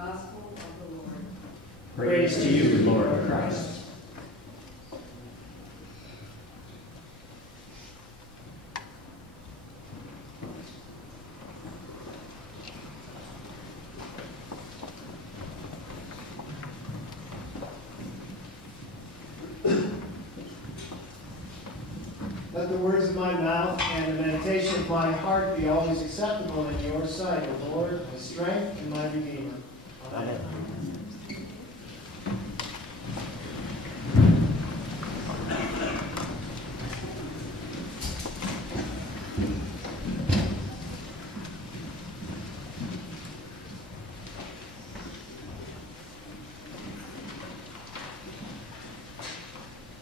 Gospel of the Lord. Praise to you, Lord Christ. Let the words of my mouth and the meditation of my heart be always acceptable in your sight, O Lord, my strength and my Redeemer. Amen.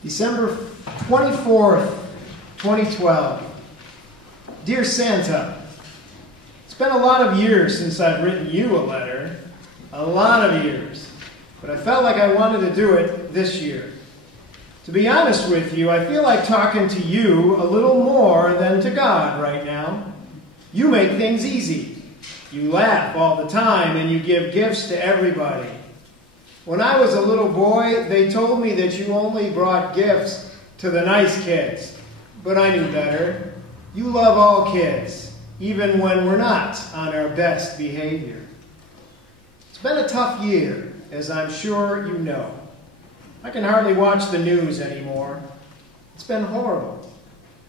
December 24th, 2012. Dear Santa, it's been a lot of years since I've written you a letter. A lot of years. But I felt like I wanted to do it this year. To be honest with you, I feel like talking to you a little more than to God right now. You make things easy. You laugh all the time and you give gifts to everybody. When I was a little boy, they told me that you only brought gifts to the nice kids. But I knew better. You love all kids, even when we're not on our best behavior. It's been a tough year, as I'm sure you know. I can hardly watch the news anymore. It's been horrible.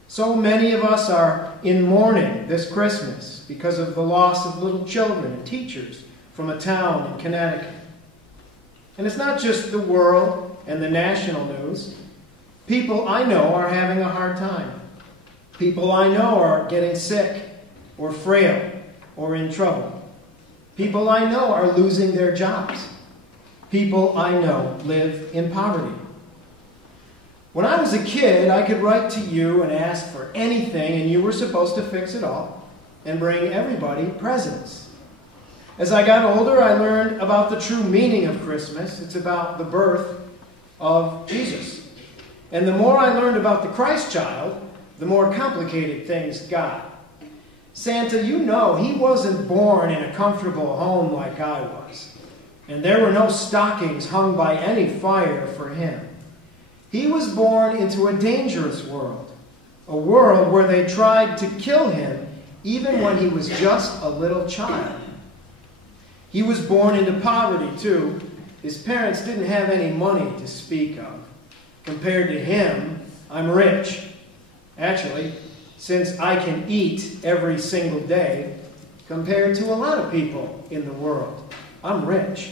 So many of us are in mourning this Christmas because of the loss of little children and teachers from a town in Connecticut. And it's not just the world and the national news. People I know are having a hard time. People I know are getting sick or frail or in trouble. People I know are losing their jobs. People I know live in poverty. When I was a kid, I could write to you and ask for anything, and you were supposed to fix it all and bring everybody presents. As I got older, I learned about the true meaning of Christmas. It's about the birth of Jesus. And the more I learned about the Christ child, the more complicated things got. Santa, you know he wasn't born in a comfortable home like I was. And there were no stockings hung by any fire for him. He was born into a dangerous world, a world where they tried to kill him even when he was just a little child. He was born into poverty, too. His parents didn't have any money to speak of. Compared to him, I'm rich. Actually, since I can eat every single day, compared to a lot of people in the world, I'm rich.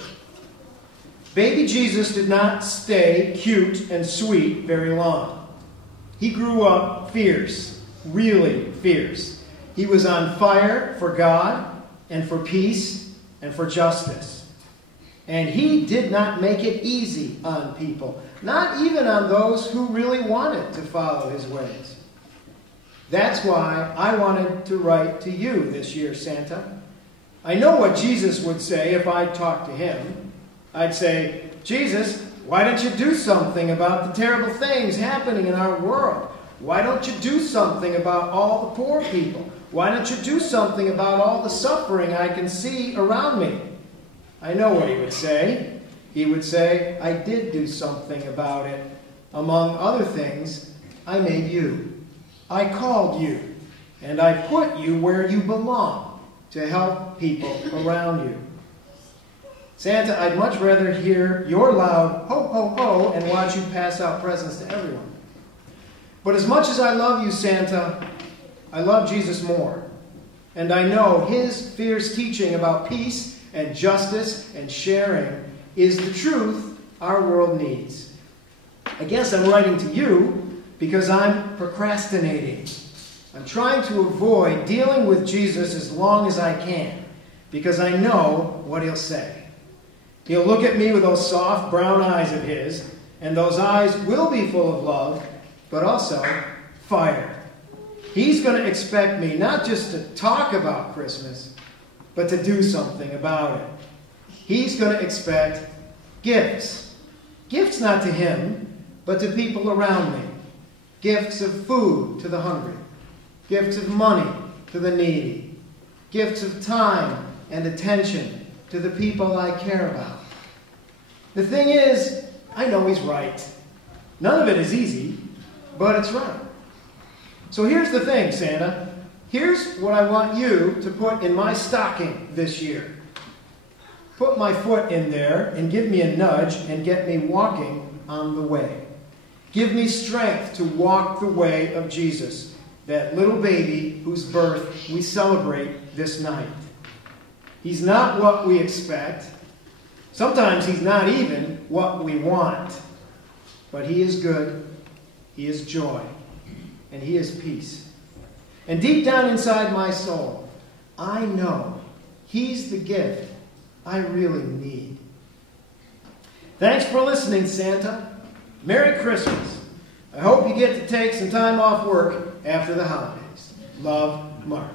Baby Jesus did not stay cute and sweet very long. He grew up fierce, really fierce. He was on fire for God and for peace and for justice. And he did not make it easy on people, not even on those who really wanted to follow his ways. That's why I wanted to write to you this year, Santa. I know what Jesus would say if I talked to him. I'd say, Jesus, why don't you do something about the terrible things happening in our world? Why don't you do something about all the poor people? Why don't you do something about all the suffering I can see around me? I know what he would say. He would say, I did do something about it. Among other things, I made you. I called you. And I put you where you belong to help people around you. Santa, I'd much rather hear your loud ho, ho, ho and watch you pass out presents to everyone. But as much as I love you, Santa, I love Jesus more. And I know his fierce teaching about peace and justice and sharing is the truth our world needs. I guess I'm writing to you because I'm procrastinating. I'm trying to avoid dealing with Jesus as long as I can because I know what he'll say. He'll look at me with those soft brown eyes of his, and those eyes will be full of love, but also fire. He's going to expect me not just to talk about Christmas, but to do something about it. He's going to expect gifts. Gifts not to him, but to people around me. Gifts of food to the hungry. Gifts of money to the needy. Gifts of time and attention to the people I care about. The thing is, I know he's right. None of it is easy, but it's right. So here's the thing, Santa. Here's what I want you to put in my stocking this year. Put my foot in there and give me a nudge and get me walking on the way. Give me strength to walk the way of Jesus, that little baby whose birth we celebrate this night. He's not what we expect. Sometimes he's not even what we want. But he is good, he is joy, and he is peace. And deep down inside my soul, I know he's the gift I really need. Thanks for listening, Santa. Merry Christmas. I hope you get to take some time off work after the holidays. Love, Mark.